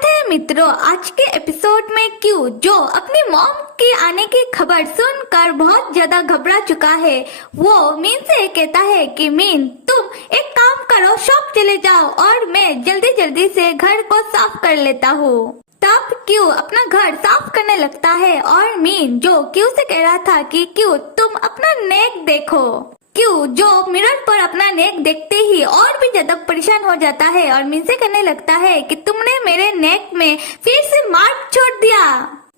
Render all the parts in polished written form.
स्वागत है मित्रों आज के एपिसोड में। क्यों जो अपनी मॉम के आने की खबर सुनकर बहुत ज्यादा घबरा चुका है, वो मीन से कहता है कि मीन तुम एक काम करो, शॉप चले जाओ और मैं जल्दी जल्दी से घर को साफ कर लेता हूँ। तब क्यों अपना घर साफ करने लगता है और मीन जो क्यों से कह रहा था कि क्यों तुम अपना नेक देखो, क्यों जो मिरर पर अपना नेक देखते ही और भी ज्यादा परेशान हो जाता है और मीन से कहने लगता है कि तुमने मेरे नेक में फिर से मार्क छोड़ दिया।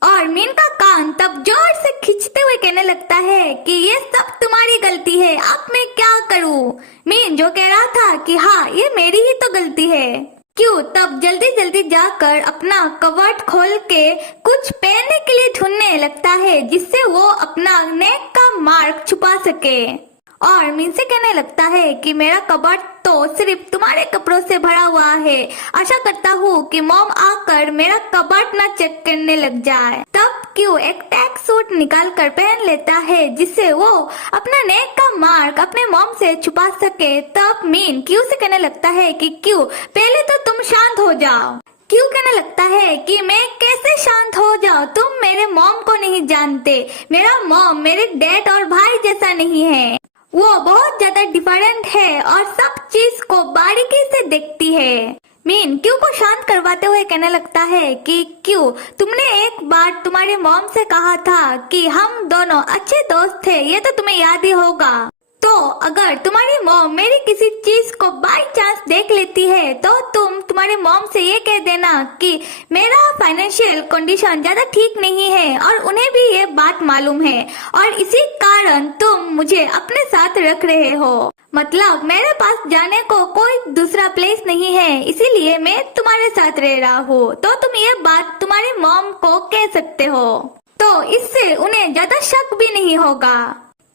और मीन का कान तब जोर से खींचते हुए कहने लगता है कि ये सब तुम्हारी गलती है, अब मैं क्या करूं। मीन जो कह रहा था कि हाँ ये मेरी ही तो गलती है। क्यों तब जल्दी जल्दी जाकर अपना कवर्ड खोल के कुछ पहनने के लिए ढूंढने लगता है जिससे वो अपना नेक का मार्क छुपा सके। और मीन से कहने लगता है कि मेरा कबर्ड तो सिर्फ तुम्हारे कपड़ों से भरा हुआ है, आशा करता हूँ कि मॉम आकर मेरा कबर्ड ना चेक करने लग जाए। तब क्यों एक टैग सूट निकाल कर पहन लेता है जिससे वो अपना नेक का मार्क अपने मॉम से छुपा सके। तब मीन क्यों से कहने लगता है कि क्यों पहले तो तुम शांत हो जाओ। क्यों कहने लगता है कि मैं कैसे शांत हो जाऊं, तुम मेरे मॉम को नहीं जानते, मेरा मॉम मेरे डैड और भाई जैसा नहीं है, वो बहुत ज्यादा डिफरेंट है और सब चीज को बारीकी से देखती है। मीन क्यों को शांत करवाते हुए कहने लगता है कि क्यों तुमने एक बार तुम्हारी मॉम से कहा था कि हम दोनों अच्छे दोस्त थे, ये तो तुम्हें याद ही होगा। तो अगर तुम्हारी मॉम मेरी किसी चीज को बाई चांस देख लेती है तो तुम तुम्हारी मॉम से ये कह देना कि मेरा फाइनेंशियल कंडीशन ज्यादा ठीक नहीं है और उन्हें भी ये बात मालूम है और इसी कारण तुम मुझे अपने साथ रख रहे हो। मतलब मेरे पास जाने को कोई दूसरा प्लेस नहीं है, इसीलिए मैं तुम्हारे साथ रह रहा हूँ। तो तुम ये बात तुम्हारी मॉम को कह सकते हो, तो इससे उन्हें ज्यादा शक भी नहीं होगा।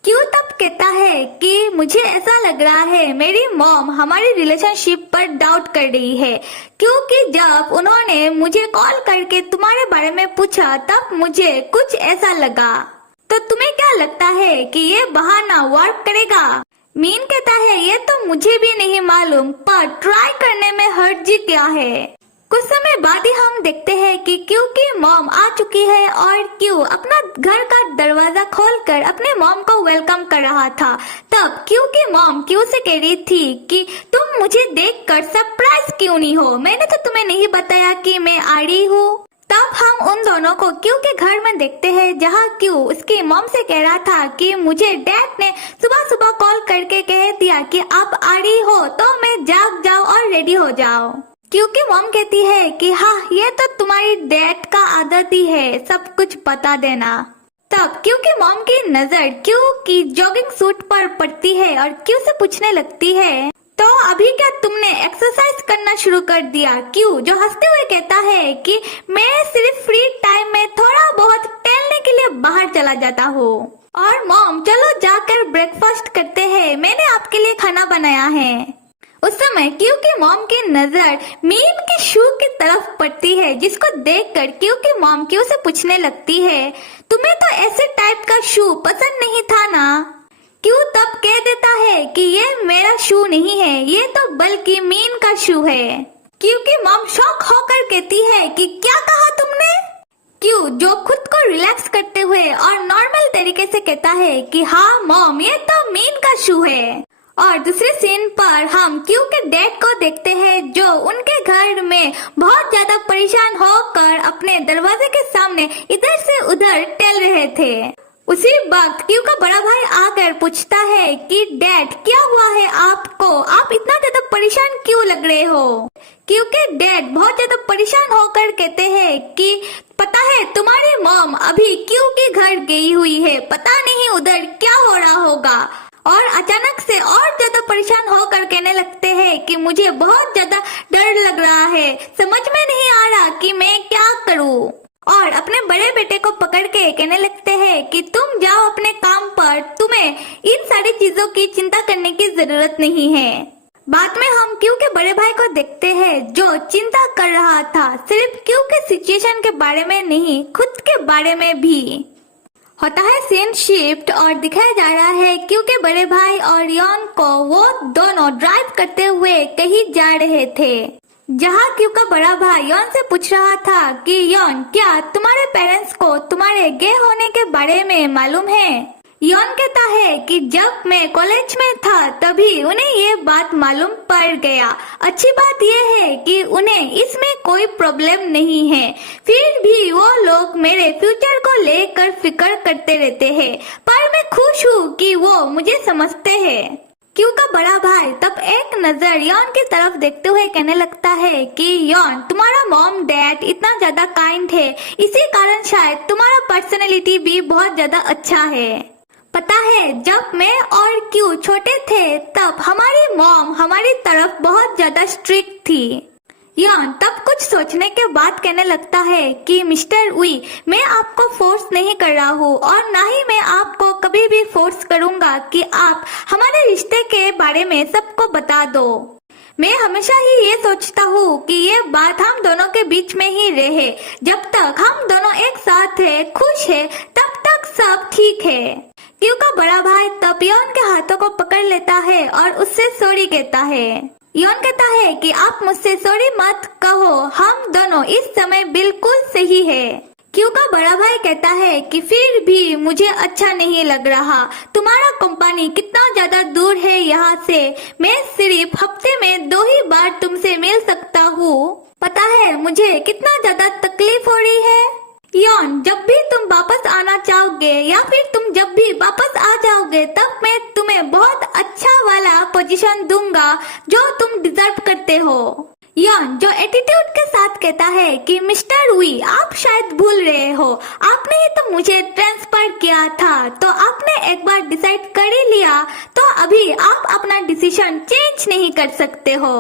क्यों तब कहता है कि मुझे ऐसा लग रहा है मेरी मॉम हमारी रिलेशनशिप पर डाउट कर रही है, क्योंकि जब उन्होंने मुझे कॉल करके तुम्हारे बारे में पूछा तब मुझे कुछ ऐसा लगा। तो तुम्हें क्या लगता है कि ये बहाना वर्क करेगा? मीन कहता है ये तो मुझे भी नहीं मालूम, पर ट्राई करने में हर्जी क्या है। कुछ समय बाद ही हम देखते हैं कि क्यों की मॉम आ चुकी है और क्यों अपना घर का दरवाजा खोलकर अपने मॉम को वेलकम कर रहा था। तब क्यों की मॉम क्यों से कह रही थी कि तुम मुझे देखकर सरप्राइज क्यों नहीं हो, मैंने तो तुम्हें नहीं बताया कि मैं आ रही हूँ। तब हम उन दोनों को क्यों के घर में देखते हैं जहाँ क्यों उसकी मॉम से कह रहा था कि मुझे डैड ने सुबह सुबह कॉल करके कह दिया कि आप आ रही हो तो मैं जाग जाओ और रेडी हो जाओ। क्योंकि मॉम कहती है कि हाँ ये तो तुम्हारी डैड का आदत ही है सब कुछ बता देना। तब क्योंकि मॉम की नजर क्यों की जॉगिंग सूट पर पड़ती है और क्यों से पूछने लगती है तो अभी क्या तुमने एक्सरसाइज करना शुरू कर दिया? क्यों जो हंसते हुए कहता है कि मैं सिर्फ फ्री टाइम में थोड़ा बहुत टहलने के लिए बाहर चला जाता हूँ। और मॉम चलो जाकर ब्रेकफास्ट करते हैं, मैंने आपके लिए खाना बनाया है। उस समय क्यों की मॉम की नजर मीन के शू की तरफ पड़ती है जिसको देखकर क्यों की मॉम क्यों से पूछने लगती है तुम्हें तो ऐसे टाइप का शू पसंद नहीं था ना? क्यों तब कह देता है कि ये मेरा शू नहीं है, ये तो बल्कि मीन का शू है। क्योंकि मॉम शॉक होकर कहती है कि क्या कहा तुमने? क्यों जो खुद को रिलैक्स करते हुए और नॉर्मल तरीके से कहता है कि हाँ मॉम ये तो मीन का शू है। और दूसरे सीन पर हम क्यों के डैड को देखते हैं जो उनके घर में बहुत ज्यादा परेशान होकर अपने दरवाजे के सामने इधर से उधर टहल रहे थे। उसी वक्त क्यों का बड़ा भाई आकर पूछता है कि डैड क्या हुआ है आपको, आप इतना ज्यादा परेशान क्यों लग रहे हो? क्योंकि डैड बहुत ज्यादा परेशान होकर कहते हैं कि पता है तुम्हारी मॉम अभी क्यों के घर गई हुई है, पता नहीं उधर क्या हो रहा होगा। और अचानक से और ज्यादा परेशान होकर कहने लगते हैं कि मुझे बहुत ज्यादा डर लग रहा है, समझ में नहीं आ रहा कि मैं क्या करूं। और अपने बड़े बेटे को पकड़ के कहने लगते हैं कि तुम जाओ अपने काम पर, तुम्हें इन सारी चीजों की चिंता करने की जरूरत नहीं है। बाद में हम क्यों के बड़े भाई को देखते हैं जो चिंता कर रहा था सिर्फ क्यों के सिचुएशन के बारे में नहीं, खुद के बारे में भी। होता है सीन शिफ्ट और दिखाया जा रहा है क्योंकि बड़े भाई और यॉन को वो दोनों ड्राइव करते हुए कहीं जा रहे थे। जहाँ क्यू का बड़ा भाई यॉन से पूछ रहा था कि यॉन, क्या तुम्हारे पेरेंट्स को तुम्हारे गे होने के बारे में मालूम है? यॉन कहता है कि जब मैं कॉलेज में था तभी उन्हें ये बात मालूम पड़ गया। अच्छी बात ये है कि उन्हें इसमें कोई प्रॉब्लम नहीं है, फिर भी वो लोग मेरे फ्यूचर को लेकर फिक्र करते रहते हैं, पर मैं खुश हूँ कि वो मुझे समझते हैं। क्यू का बड़ा भाई तब एक नजर यॉन की तरफ देखते हुए कहने लगता है कि यॉन, तुम्हारा मॉम डैड इतना ज्यादा काइंड है, इसी कारण शायद तुम्हारा पर्सनैलिटी भी बहुत ज्यादा अच्छा है। पता है, जब मैं और क्यू छोटे थे तब हमारी मॉम हमारी तरफ बहुत ज्यादा स्ट्रिक्ट थी। यॉन तब कुछ सोचने के बाद कहने लगता है कि मिस्टर उई, मैं आपको फोर्स नहीं कर रहा हूँ और ना ही मैं आपको कभी भी फोर्स करूँगा कि आप हमारे रिश्ते के बारे में सबको बता दो। मैं हमेशा ही ये सोचता हूँ कि ये बात हम दोनों के बीच में ही रहे। जब तक हम दोनों एक साथ है, खुश है, तब तक सब ठीक है। क्यू का बड़ा भाई तब यॉन के हाथों को पकड़ लेता है और उससे सॉरी कहता है। यॉन कहता है कि आप मुझसे सॉरी मत कहो, हम दोनों इस समय बिल्कुल सही है। क्यू का बड़ा भाई कहता है कि फिर भी मुझे अच्छा नहीं लग रहा, तुम्हारा कंपनी कितना ज्यादा दूर है यहाँ से, मैं सिर्फ हफ्ते में 2 ही बार तुमसे मिल सकता हूँ। पता है मुझे कितना ज्यादा तकलीफ हो रही है। यॉन, जब भी तुम वापस आना चाहोगे या फिर तुम जब भी वापस आ जाओगे तब मैं तुम्हें बहुत अच्छा वाला पोजीशन दूंगा जो तुम डिजर्व करते हो। यॉन जो एटीट्यूड के साथ कहता है कि मिस्टर वी, आप शायद भूल रहे हो, आपने ही तो मुझे ट्रांसफर किया था, तो आपने एक बार डिसाइड कर ही लिया तो अभी आप अपना डिसीजन चेंज नहीं कर सकते हो।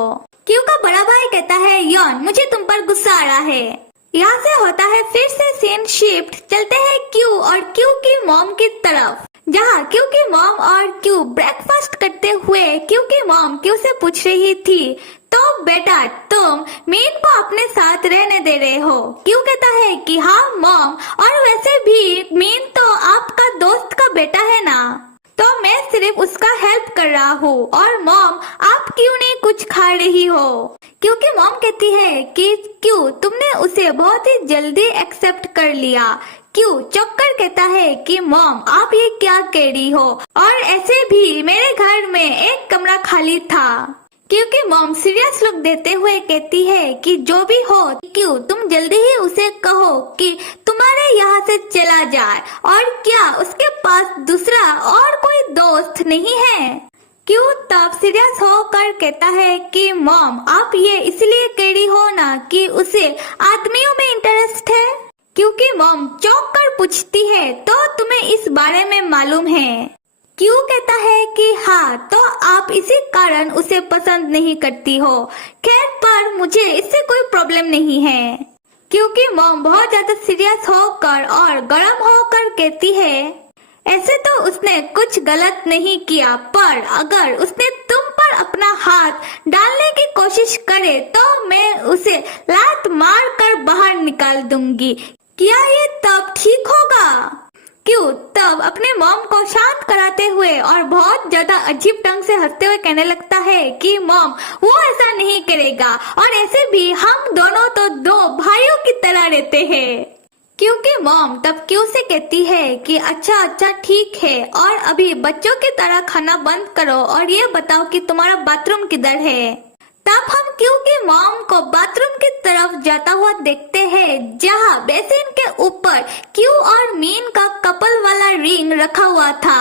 क्यू का बड़ा भाई कहता है, यॉन मुझे तुम पर गुस्सा आ रहा है। यहाँ से होता है फिर से सीन शिफ्ट, चलते हैं क्यू और क्यू की मॉम की तरफ, जहाँ क्यू की मॉम और क्यू ब्रेकफास्ट करते हुए क्यू की मॉम क्यू से पूछ रही थी, तो बेटा तुम मीन को अपने साथ रहने दे रहे हो? क्यू कहता है कि हाँ मॉम, और वैसे भी मीन तो आपका दोस्त का बेटा है ना, तो मैं सिर्फ उसका हेल्प कर रहा हूँ। और मॉम, आप क्यों नहीं कुछ खा रही हो? क्योंकि मॉम कहती है कि क्यों तुमने उसे बहुत ही जल्दी एक्सेप्ट कर लिया। क्यों चौंक कहता है कि मॉम, आप ये क्या कह रही हो, और ऐसे भी मेरे घर में एक कमरा खाली था। क्योंकि मॉम सीरियस लुक देते हुए कहती है कि जो भी हो क्यों तुम जल्दी ही उसे कहो कि तुम्हारे यहाँ से चला जाए, और क्या उसके पास दूसरा और कोई दोस्त नहीं है? क्यों तब सीरियस होकर कहता है कि मॉम, आप ये इसलिए कह रही हो ना कि उसे आदमियों में इंटरेस्ट है? क्योंकि मॉम चौंक कर पूछती है, तो तुम्हें इस बारे में मालूम है? क्यों कहता है कि हाँ, तो आप इसी कारण उसे पसंद नहीं करती हो। खैर, पर मुझे इससे कोई प्रॉब्लम नहीं है। क्योंकि मॉम बहुत ज्यादा सीरियस होकर और गर्म होकर कहती है, ऐसे तो उसने कुछ गलत नहीं किया, पर अगर उसने तुम पर अपना हाथ डालने की कोशिश करे तो मैं उसे लात मार कर बाहर निकाल दूंगी। क्या ये तब ठीक होगा? क्यों तब अपने मॉम को शांत कराते हुए और बहुत ज्यादा अजीब ढंग से हंसते हुए कहने लगता है कि मॉम, वो ऐसा नहीं करेगा, और ऐसे भी हम दोनों तो 2 भाइयों की तरह रहते हैं। क्योंकि मॉम तब क्यों से कहती है कि अच्छा ठीक है, और अभी बच्चों की तरह खाना बंद करो और ये बताओ कि तुम्हारा बाथरूम किधर है। तब हम क्यू की मॉम को बाथरूम की तरफ जाता हुआ देखते हैं, जहाँ बेसिन के ऊपर क्यू और मीन का कपल वाला रिंग रखा हुआ था।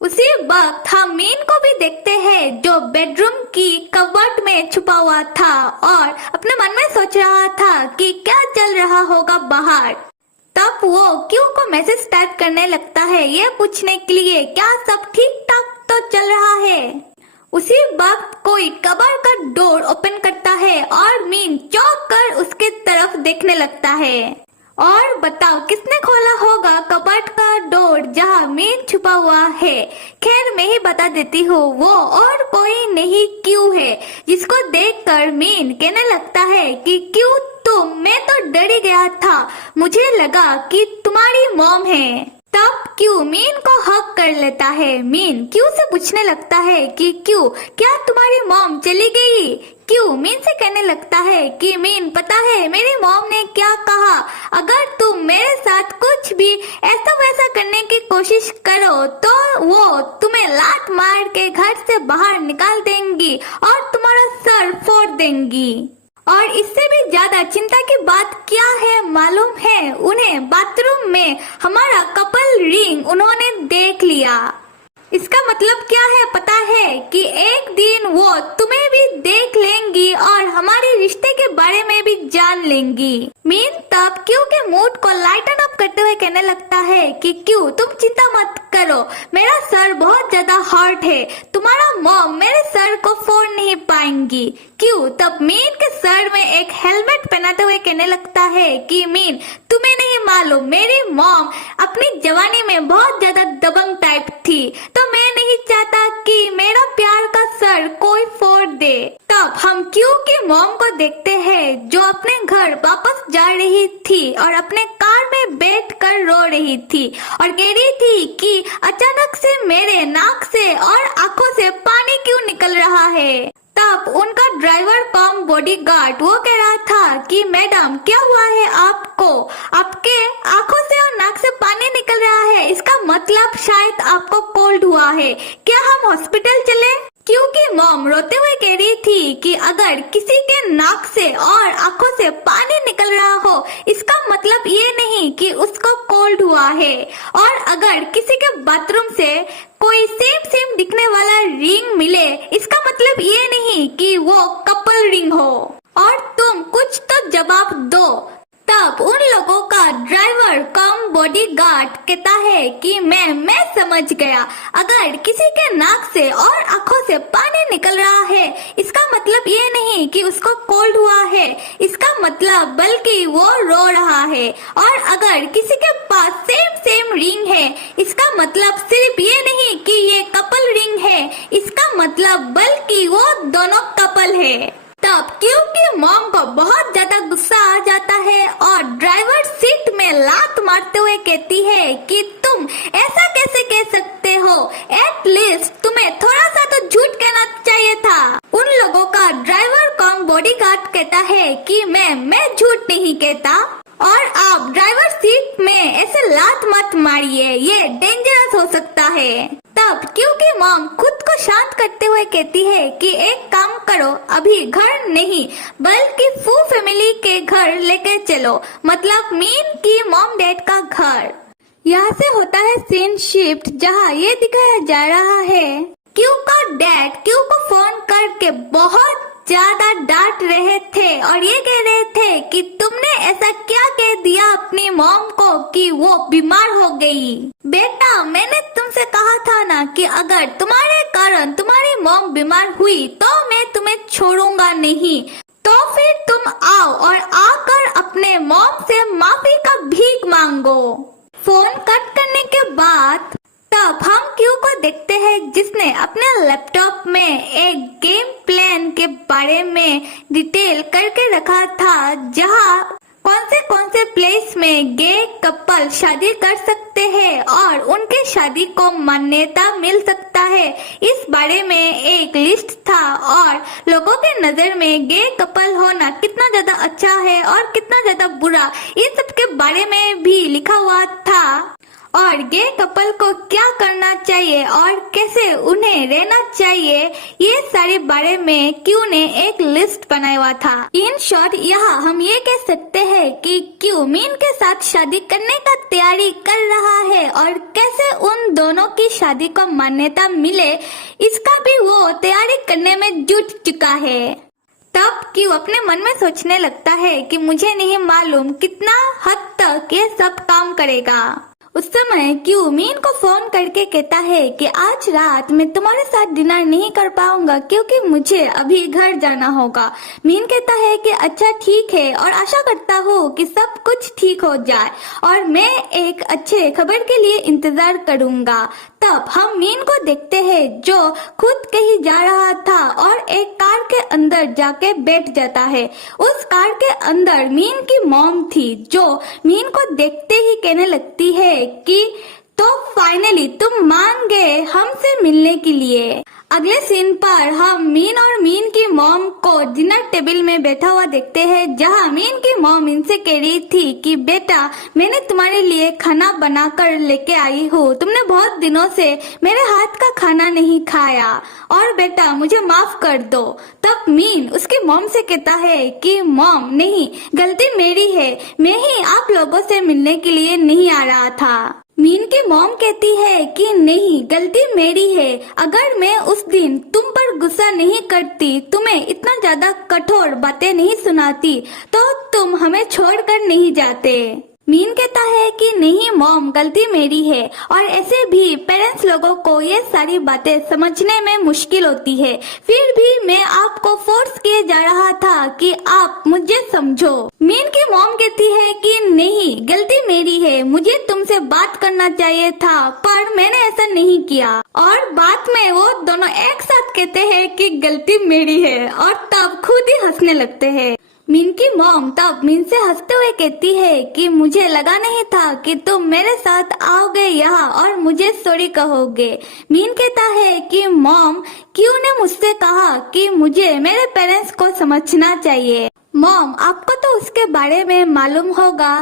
उसी वक्त हम मीन को भी देखते हैं जो बेडरूम की कबर्ड में छुपा हुआ था और अपने मन में सोच रहा था कि क्या चल रहा होगा बाहर। तब वो क्यू को मैसेज टाइप करने लगता है, ये पूछने के लिए क्या सब ठीक ठाक तो चल रहा है। उसी वक्त कोई कबर्ड का डोर ओपन करता है और मीन चौंक कर उसके तरफ देखने लगता है। और बताओ किसने खोला होगा कबर्ड का डोर जहाँ मीन छुपा हुआ है? खैर मैं ही बता देती हूँ, वो और कोई नहीं क्यू है, जिसको देखकर मीन कहने लगता है कि क्यू तुम, मैं तो डर ही गया था, मुझे लगा कि तुम्हारी मॉम है। तब क्यू मीन को हक कर लेता है। मीन क्यू से पूछने लगता है कि क्यू, क्या तुम्हारी मॉम चली गई? क्यू मीन से कहने लगता है कि मीन पता है मेरी मॉम ने क्या कहा, अगर तुम मेरे साथ कुछ भी ऐसा वैसा करने की कोशिश करो तो वो तुम्हें लात मार के घर से बाहर निकाल देंगी और तुम्हारा सर फोड़ देंगी। और इससे भी ज्यादा चिंता की बात क्या है मालूम है, उन्हें बाथरूम में हमारा कपल रिंग उन्होंने देख लिया। इसका मतलब क्या है पता है कि एक दिन वो तुम्हें भी देख लेंगी और हमारे रिश्ते के बारे में भी जान लेंगी। मीन तब क्यू के मूड को लाइटन अप करते हुए कहने लगता है कि क्यू तुम चिंता मत करो, मेरा सर बहुत ज्यादा हर्ट है, तुम्हारा मॉम मेरे सर को फोड़ नहीं पाएंगी। क्यू तब मीन के सर में एक हेलमेट पहनाते हुए कहने लगता है कि मीन तुम्हें नहीं मालूम मेरी मॉम अपनी जवानी में बहुत ज्यादा दबंग टाइप थी, तो मैं नहीं चाहता कि मेरा प्यार का सर कोई फोड़ दे। तब हम क्यू की मॉम को देखते हैं जो अपने घर वापस जा रही थी और अपने कार में बैठकर रो रही थी और कह रही थी कि अचानक से मेरे नाक से और आंखों से पानी क्यों निकल रहा है। तब उनका ड्राइवर कम बॉडीगार्ड वो कह रहा था कि मैडम क्या हुआ है आपको, आपके आंखों से और नाक से पानी निकल रहा है, इसका मतलब शायद आपको कोल्ड हुआ है, क्या हम हॉस्पिटल चले। क्योंकि मॉम रोते हुए कह रही थी कि अगर किसी के नाक से और आंखों से पानी निकल रहा हो इसका मतलब ये नहीं कि उसको कोल्ड हुआ है, और अगर किसी के बाथरूम से कोई सेम सेम दिखने वाला रिंग मिले इसका मतलब ये नहीं कि वो कपल रिंग हो, और तुम कुछ तो जवाब दो। तब उन लोगों का ड्राइवर कम बॉडीगार्ड कहता है कि मैं समझ गया, अगर किसी के नाक से और आंखों से पानी निकल रहा है इसका मतलब ये नहीं कि उसको कोल्ड हुआ है, इसका मतलब बल्कि वो रो रहा है, और अगर किसी के पास सेम सेम रिंग है इसका मतलब सिर्फ ये नहीं कि ये कपल रिंग है, इसका मतलब बल्कि वो दोनों कपल है। तब क्योंकि मॉम को बहुत ज्यादा गुस्सा आ जाता है और ड्राइवर सीट में लात मारते हुए कहती है कि तुम ऐसा कैसे कह सकते हो, एटलीस्ट तुम्हें थोड़ा सा तो झूठ कहना चाहिए था। उन लोगों का ड्राइवर कम बॉडीगार्ड कहता है कि मैं झूठ नहीं कहता, और आप ड्राइवर सीट में ऐसे लात मत मारिए, ये डेंजरस हो सकता है। तब क्योंकि मॉम खुद को शांत करते हुए कहती है कि एक काम करो, अभी घर नहीं बल्कि फू फैमिली के घर लेके चलो, मतलब मीन की मॉम डैड का घर। यहाँ से होता है सीन शिफ्ट जहाँ ये दिखाया जा रहा है क्यू का डैड क्यू को फोन करके बहुत ज्यादा डांट रहे थे और ये कह रहे थे कि तुमने ऐसा क्या कह दिया अपनी मॉम को कि वो बीमार हो गई। बेटा मैंने तुमसे कहा था ना कि अगर तुम्हारे कारण तुम्हारी मॉम बीमार हुई तो मैं तुम्हें छोड़ूंगा नहीं, तो फिर तुम आओ और आकर अपने मॉम से माफी का भीख मांगो। फोन कट करने के बाद तब हम क्यू को देखते हैं जिसने अपने लैपटॉप में एक गेम प्लान के बारे में डिटेल करके रखा था, जहां कौन से प्लेस में गे कपल शादी कर सकते हैं और उनके शादी को मान्यता मिल सकता है। इस बारे में एक लिस्ट था और लोगों के नजर में गे कपल होना कितना ज्यादा अच्छा है और कितना ज्यादा बुरा, इन सब के बारे में भी लिखा हुआ था, और गे कपल को क्या करना चाहिए और कैसे उन्हें रहना चाहिए, ये सारे बारे में क्यू ने एक लिस्ट बनाया हुआ था। इन शॉर्ट यहाँ हम ये कह सकते हैं कि क्यू मीन के साथ शादी करने का तैयारी कर रहा है और कैसे उन दोनों की शादी को मान्यता मिले इसका भी वो तैयारी करने में जुट चुका है। तब क्यू अपने मन में सोचने लगता है कि मुझे नहीं मालूम कितना हद तक ये सब काम करेगा। उस समय क्यू मीन को फोन करके कहता है कि आज रात मैं तुम्हारे साथ डिनर नहीं कर पाऊंगा क्योंकि मुझे अभी घर जाना होगा। मीन कहता है कि अच्छा ठीक है और आशा करता हूँ कि सब कुछ ठीक हो जाए और मैं एक अच्छे खबर के लिए इंतजार करूंगा। तब हम मीन को देखते हैं जो खुद कहीं जा रहा था और एक कार के अंदर जाके बैठ जाता है। उस कार के अंदर मीन की मॉम थी जो मीन को देखते ही कहने लगती है कि तो फाइनली तुम मान गए हमसे मिलने के लिए। अगले सीन पर हम मीन और मीन की मॉम को डिनर टेबल में बैठा हुआ देखते हैं, जहां मीन की मॉम इनसे कह रही थी कि बेटा मैंने तुम्हारे लिए खाना बनाकर लेके आई हूँ, तुमने बहुत दिनों से मेरे हाथ का खाना नहीं खाया और बेटा मुझे माफ कर दो। तब मीन उसकी मॉम से कहता है कि मॉम नहीं, गलती मेरी है, मैं ही आप लोगों से मिलने के लिए नहीं आ रहा था। मीन की मॉम कहती है कि नहीं, गलती मेरी है, अगर मैं उस दिन तुम पर गुस्सा नहीं करती, तुम्हें इतना ज्यादा कठोर बातें नहीं सुनाती, तो तुम हमें छोड़कर नहीं जाते। मीन कहता है कि नहीं मॉम, गलती मेरी है और ऐसे भी पेरेंट्स लोगों को ये सारी बातें समझने में मुश्किल होती है, फिर भी मैं आपको फोर्स किए जा रहा था कि आप मुझे समझो। मीन की मॉम कहती है कि नहीं, गलती मेरी है, मुझे तुमसे बात करना चाहिए था पर मैंने ऐसा नहीं किया। और बाद में वो दोनों एक साथ कहते हैं कि गलती मेरी है और तब खुद ही हंसने लगते हैं। मीन की मॉम तब मीन से हंसते हुए कहती है कि मुझे लगा नहीं था कि तुम मेरे साथ आओगे यहाँ और मुझे सॉरी कहोगे। मीन कहता है कि मॉम, क्यों ने मुझसे कहा कि मुझे मेरे पेरेंट्स को समझना चाहिए। मॉम, आपको तो उसके बारे में मालूम होगा।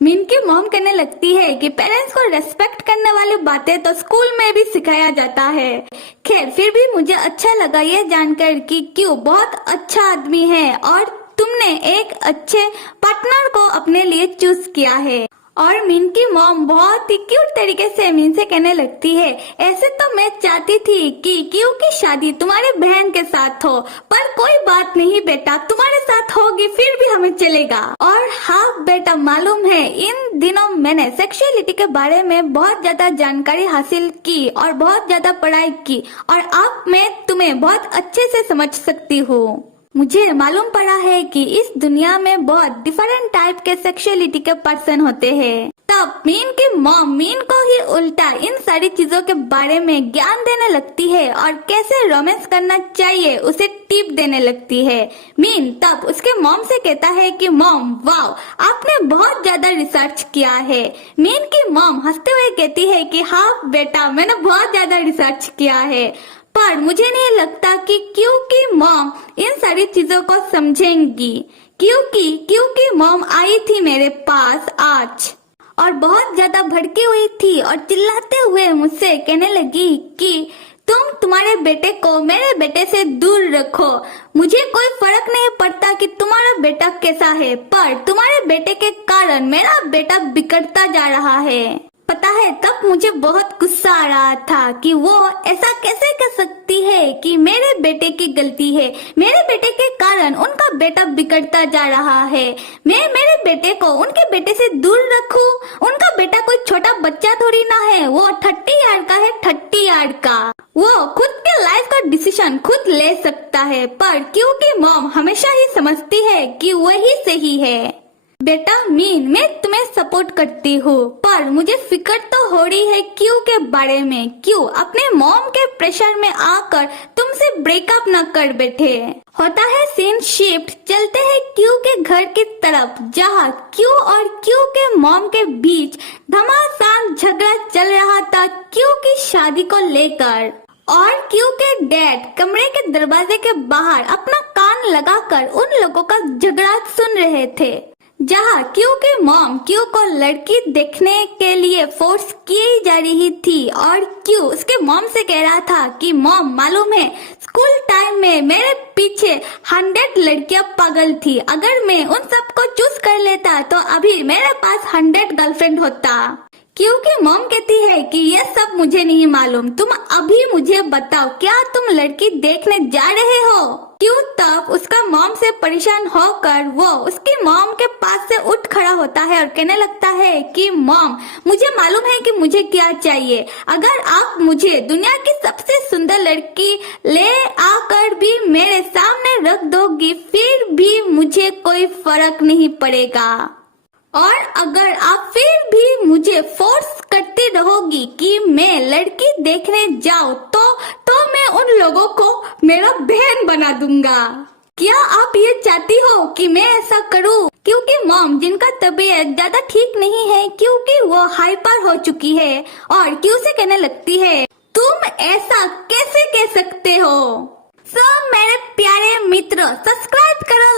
मीन की मॉम कहने लगती है कि पेरेंट्स को रेस्पेक्ट करने वाली बातें तो स्कूल में भी सिखाया जाता है। खैर, फिर भी मुझे अच्छा लगा ये जानकर कि क्यों बहुत अच्छा आदमी है और तुमने एक अच्छे पार्टनर को अपने लिए चूज किया है। और मीन की मॉम बहुत ही क्यूट तरीके से मीन से कहने लगती है, ऐसे तो मैं चाहती थी कि क्यू की शादी तुम्हारे बहन के साथ हो, पर कोई बात नहीं बेटा, तुम्हारे साथ होगी फिर भी हमें चलेगा। और हाँ बेटा, मालूम है इन दिनों मैंने सेक्सुअलिटी के बारे में बहुत ज्यादा जानकारी हासिल की और बहुत ज्यादा पढ़ाई की और अब मैं तुम्हें बहुत अच्छे से समझ सकती हूँ। मुझे मालूम पड़ा है कि इस दुनिया में बहुत डिफरेंट टाइप के सेक्सुअलिटी के पर्सन होते हैं। तब मीन की मॉम मीन को ही उल्टा इन सारी चीजों के बारे में ज्ञान देने लगती है और कैसे रोमांस करना चाहिए उसे टिप देने लगती है। मीन तब उसके मॉम से कहता है कि मॉम, वाओ, आपने बहुत ज्यादा रिसर्च किया है। मीन की मॉम हंसते हुए कहती है कि हाँ बेटा, मैंने बहुत ज्यादा रिसर्च किया है, पर मुझे नहीं लगता कि क्योंकि मॉम इन सारी चीजों को समझेंगी, क्योंकि मॉम आई थी मेरे पास आज और बहुत ज्यादा भड़की हुई थी और चिल्लाते हुए मुझसे कहने लगी कि तुम तुम्हारे बेटे को मेरे बेटे से दूर रखो, मुझे कोई फर्क नहीं पड़ता कि तुम्हारा बेटा कैसा है, पर तुम्हारे बेटे के कारण मेरा बेटा बिगड़ता जा रहा है। पता है, तब मुझे बहुत गुस्सा आ रहा था कि वो ऐसा कैसे कर सकती है कि मेरे बेटे की गलती है, मेरे बेटे के कारण उनका बेटा बिगड़ता जा रहा है, मैं मेरे बेटे को उनके बेटे से दूर रखूं। उनका बेटा कोई छोटा बच्चा थोड़ी ना है, वो 30 ईयर का है, 30 ईयर का। वो खुद के लाइफ का डिसीजन खुद ले सकता है, पर क्योंकि मॉम हमेशा ही समझती है कि वही सही है। बेटा मीन, मैं तुम्हें सपोर्ट करती हूँ, पर मुझे फिक्र तो हो रही है क्यू के बारे में। क्यों अपने मॉम के प्रेशर में आकर तुमसे ब्रेकअप न कर बैठे। होता है सीन शिफ्ट, चलते हैं क्यू के घर की तरफ, जहाँ क्यू और क्यू के मॉम के बीच घमासान झगड़ा चल रहा था क्यू की शादी को लेकर। और क्यू के डैड कमरे के दरवाजे के बाहर अपना कान लगाकर उन लोगों का झगड़ा सुन रहे थे, जहाँ क्यू की मॉम क्यू को लड़की देखने के लिए फोर्स की जा रही थी और क्यू उसके मॉम से कह रहा था कि मॉम, मालूम है स्कूल टाइम में मेरे पीछे 100 लड़कियां पागल थी, अगर मैं उन सबको चूज कर लेता तो अभी मेरे पास 100 गर्लफ्रेंड होता। क्योंकि मॉम कहती है कि ये सब मुझे नहीं मालूम, तुम अभी मुझे बताओ क्या तुम लड़की देखने जा रहे हो। क्यों तब उसका मॉम से परेशान होकर वो उसकी मॉम के पास से उठ खड़ा होता है और कहने लगता है कि मॉम, मुझे मालूम है कि मुझे क्या चाहिए, अगर आप मुझे दुनिया की सबसे सुंदर लड़की ले आकर भी मेरे सामने रख दोगी फिर भी मुझे कोई फर्क नहीं पड़ेगा, और अगर आप फिर भी मुझे फोर्स करती रहोगी कि मैं लड़की देखने जाऊं तो मैं उन लोगों को मेरा बहन बना दूंगा। क्या आप ये चाहती हो कि मैं ऐसा करूं? क्योंकि मॉम जिनका तबीयत ज्यादा ठीक नहीं है, क्योंकि वो हाइपर हो चुकी है और क्यों से कहने लगती है तुम ऐसा कैसे कह सकते हो? सो मेरे प्यारे मित्र, सब्सक्राइब करो,